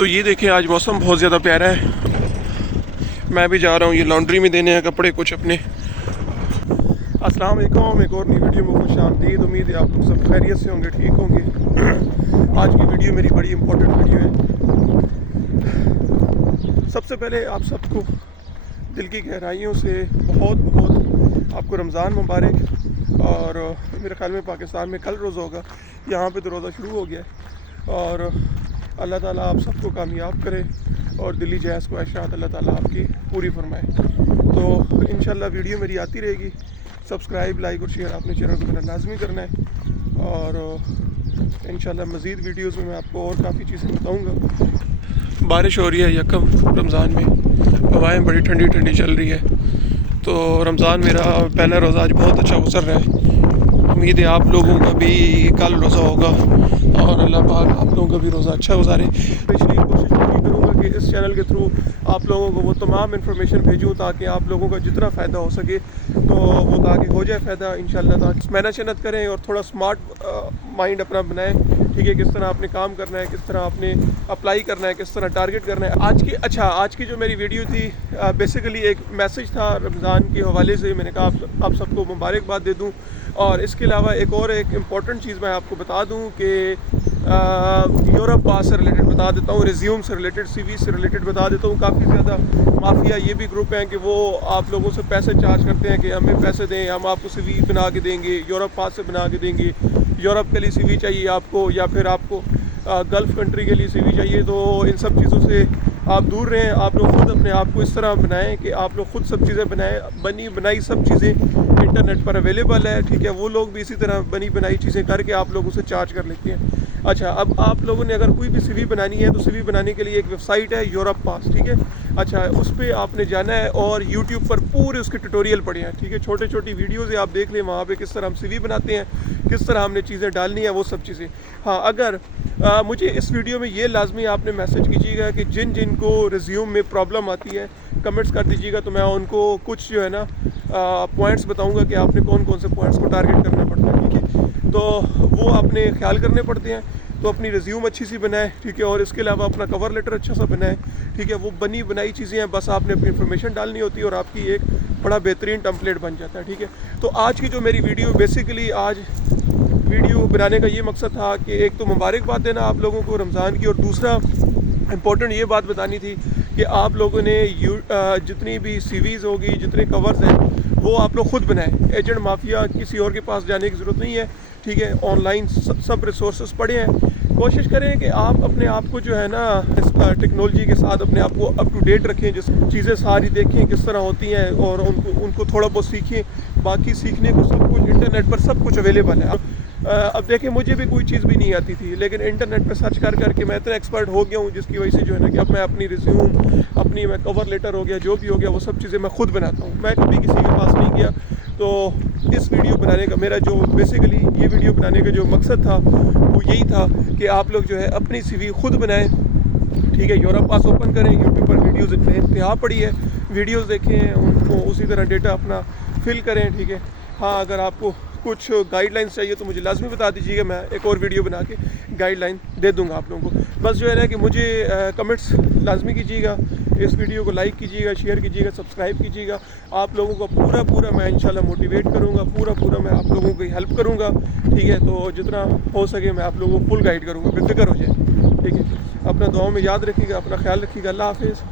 تو یہ دیکھیں آج موسم بہت زیادہ پیارا ہے. میں بھی جا رہا ہوں یہ لانڈری میں دینے ہیں کپڑے کچھ اپنے. السلام علیکم، ایک اور نئی ویڈیو میں خوش آمدید. امید ہے آپ لوگ سب خیریت سے ہوں گے، ٹھیک ہوں گے. آج کی ویڈیو میری بڑی امپورٹنٹ ویڈیو ہے. سب سے پہلے آپ سب کو دل کی گہرائیوں سے بہت آپ کو رمضان مبارک. اور میرے خیال میں پاکستان میں کل روزہ ہوگا، یہاں پہ تو روزہ شروع ہو گیا ہے. اور اللہ تعالیٰ آپ سب کو کامیاب کرے اور دلی جائز خواہشات اللہ تعالیٰ آپ کی پوری فرمائے. تو انشاءاللہ ویڈیو میری آتی رہے گی. سبسکرائب، لائک اور شیئر اپنے چینل کو میرا لازمی کرنا ہے. اور انشاءاللہ مزید ویڈیوز میں آپ کو اور کافی چیزیں بتاؤں گا. بارش ہو رہی ہے یکم رمضان میں، ہوائیں بڑی ٹھنڈی ٹھنڈی چل رہی ہے. تو رمضان میرا پہلا روزہ آج بہت اچھا گزر رہا ہے. امید ہے آپ لوگوں کا بھی کل روزہ ہوگا اور اللہ پاک آپ لوگوں کا بھی روزہ اچھا گزارے. پچھلی کوشش پوری کروں گا کہ اس چینل کے تھرو آپ لوگوں کو وہ تمام انفارمیشن بھیجوں تاکہ آپ لوگوں کا جتنا فائدہ ہو سکے تو وہ تاکہ ہو جائے فائدہ انشاءاللہ. تاکہ محنت شنت کریں اور تھوڑا سمارٹ مائنڈ اپنا بنائیں. ٹھیک ہے، کس طرح آپ نے کام کرنا ہے، کس طرح آپ نے اپلائی کرنا ہے، کس طرح ٹارگٹ کرنا ہے. آج کی جو میری ویڈیو تھی بیسیکلی ایک میسج تھا رمضان کے حوالے سے. میں نے کہا آپ سب کو مبارکباد دے دوں. اور اس کے علاوہ ایک امپورٹنٹ چیز میں آپ کو بتا دوں کہ یورپ پاس سے ریلیٹڈ بتا دیتا ہوں، ریزیوم سے ریلیٹڈ، سی وی سے ریلیٹڈ بتا دیتا ہوں. کافی زیادہ مافیا یہ بھی گروپ ہیں کہ وہ آپ لوگوں سے پیسے چارج کرتے ہیں کہ ہمیں پیسے دیں، ہم آپ کو سی وی بنا کے دیں گے، یورپ پاس سے بنا کے دیں گے. یورپ کے لیے سی وی چاہیے آپ کو یا پھر آپ کو گلف کنٹری کے لیے سی وی چاہیے. تو ان سب چیزوں سے آپ دور رہیں. آپ لوگ خود اپنے آپ کو اس طرح بنائیں کہ آپ لوگ خود سب چیزیں بنائیں. بنی بنائی سب چیزیں انٹرنیٹ پر اویلیبل ہے. ٹھیک ہے، وہ لوگ بھی اسی طرح بنی بنائی چیزیں کر کے آپ لوگوں سے چارج کر لیتے ہیں. اچھا، اب آپ لوگوں نے اگر کوئی بھی سی وی بنانی ہے تو سی وی بنانے کے لیے ایک ویب سائٹ ہے یورپ پاس. ٹھیک ہے، اچھا اس پہ آپ نے جانا ہے اور یوٹیوب پر پورے اس کے ٹیوٹوریل پڑھے ہیں. ٹھیک ہے، چھوٹی ویڈیوز ہیں، آپ دیکھ لیں وہاں پہ کس طرح ہم سی وی بناتے ہیں، کس طرح ہم نے چیزیں ڈالنی ہیں، وہ سب چیزیں. ہاں، اگر مجھے اس ویڈیو میں یہ لازمی آپ نے میسج کیجیے گا کہ جن کو ریزیوم میں پرابلم آتی ہے کمنٹس کر دیجیے گا. تو میں ان کو کچھ جو ہے نا پوائنٹس بتاؤں گا کہ آپ نے کون سے پوائنٹس کو ٹارگٹ کرنا پڑتا ہے. ٹھیک ہے، تو وہ آپ نے خیال کرنے پڑتے ہیں. تو اپنی ریزیوم اچھی سی بنائیں. ٹھیک ہے، اور اس کے علاوہ اپنا کور لیٹر اچھا سا بنائیں. ٹھیک ہے، وہ بنی بنائی چیزیں ہیں، بس آپ نے اپنی انفارمیشن ڈالنی ہوتی ہے اور آپ کی ایک بڑا بہترین ٹمپلیٹ بن جاتا ہے. ٹھیک ہے، تو آج کی جو میری ویڈیو بیسیکلی آج ویڈیو بنانے کا یہ مقصد تھا کہ ایک تو مبارکباد دینا آپ لوگوں کو رمضان کی، اور دوسرا امپورٹنٹ یہ بات بتانی تھی کہ آپ لوگوں نے جتنی بھی سی ویز ہوگی، جتنے کورز ہیں، وہ آپ لوگ خود بنائیں. ایجنٹ مافیا کسی اور کے پاس جانے کی ضرورت نہیں ہے. ٹھیک ہے، آن لائن سب ریسورسز پڑے ہیں. کوشش کریں کہ آپ اپنے آپ کو جو ہے نا اس ٹیکنالوجی کے ساتھ اپنے آپ کو اپ ٹو ڈیٹ رکھیں. جس چیزیں ساری دیکھیں کس طرح ہوتی ہیں اور ان کو تھوڑا بہت سیکھیں. باقی سیکھنے کو سب کچھ انٹرنیٹ پر سب کچھ اویلیبل ہے. اب دیکھیں، مجھے بھی کوئی چیز بھی نہیں آتی تھی، لیکن انٹرنیٹ پہ سرچ کر کے میں اتنا ایکسپرٹ ہو گیا ہوں جس کی وجہ سے جو ہے نا کہ اب میں اپنی ریزیوم، اپنی میں کور لیٹر ہو گیا، جو بھی ہو گیا، وہ سب چیزیں میں خود بناتا ہوں. میں کبھی کسی کے پاس نہیں گیا. تو اس ویڈیو بنانے کا میرا جو بیسیکلی یہ ویڈیو بنانے کا جو مقصد تھا وہ یہی تھا کہ آپ لوگ جو ہے اپنی سی وی خود بنائیں. ٹھیک ہے، یورپ پاس اوپن کریں، یوٹیوب پر ویڈیوز انتہا پڑی ہے، ویڈیوز دیکھیں، ان کو اسی طرح ڈیٹا اپنا فل کریں. ٹھیک ہے، ہاں اگر آپ کو کچھ گائیڈ لائنس چاہیے تو مجھے لازمی بتا دیجیے گا، میں ایک اور ویڈیو بنا کے گائیڈ لائن دے دوں گا آپ لوگوں کو. بس جو ہے نا کہ مجھے کمنٹس لازمی کیجیے گا، اس ویڈیو کو لائک کیجیے گا، شیئر کیجیے گا، سبسکرائب کیجیے گا. آپ لوگوں کو پورا میں انشاءاللہ موٹیویٹ کروں گا، پورا میں آپ لوگوں کی ہیلپ کروں گا. ٹھیک ہے، تو جتنا ہو سکے میں آپ لوگوں کو فل گائیڈ کروں گا، بے فکر ہو جائے. ٹھیک ہے، اپنا دعاؤں میں یاد رکھیے گا، اپنا خیال رکھیے گا. اللہ حافظ.